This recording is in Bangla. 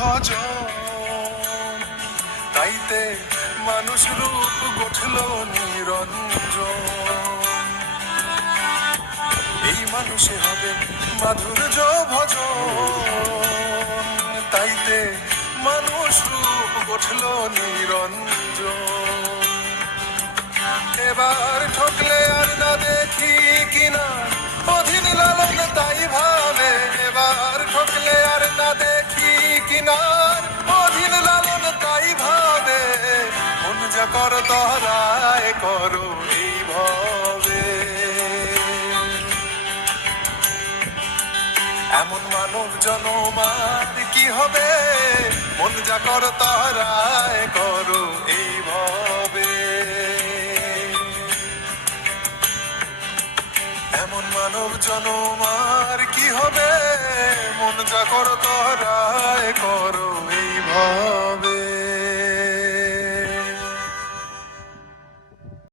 ভজন, তাইতে মানুষ রূপ গঠল নিরঞ্জন। এই মানুষে হবে মাধুর্য ভজন, তাইতে মানুষ রূপ গঠল নিরঞ্জন। এবার ঠকলে আর না দেখি কিনা অধীন লালন তাই ভাবে, এবার ঠকলে আর না দেখি কিনার অধীন লালন তাই ভাবে। মন যা কর তহরায় করো এই ভবে। এমন মানব জনম আর কি হবে, মন যা কর তহরায় করো এই ভবে। এমন মানব জনম আর কি হবে, মন যা কর তহরায় করো।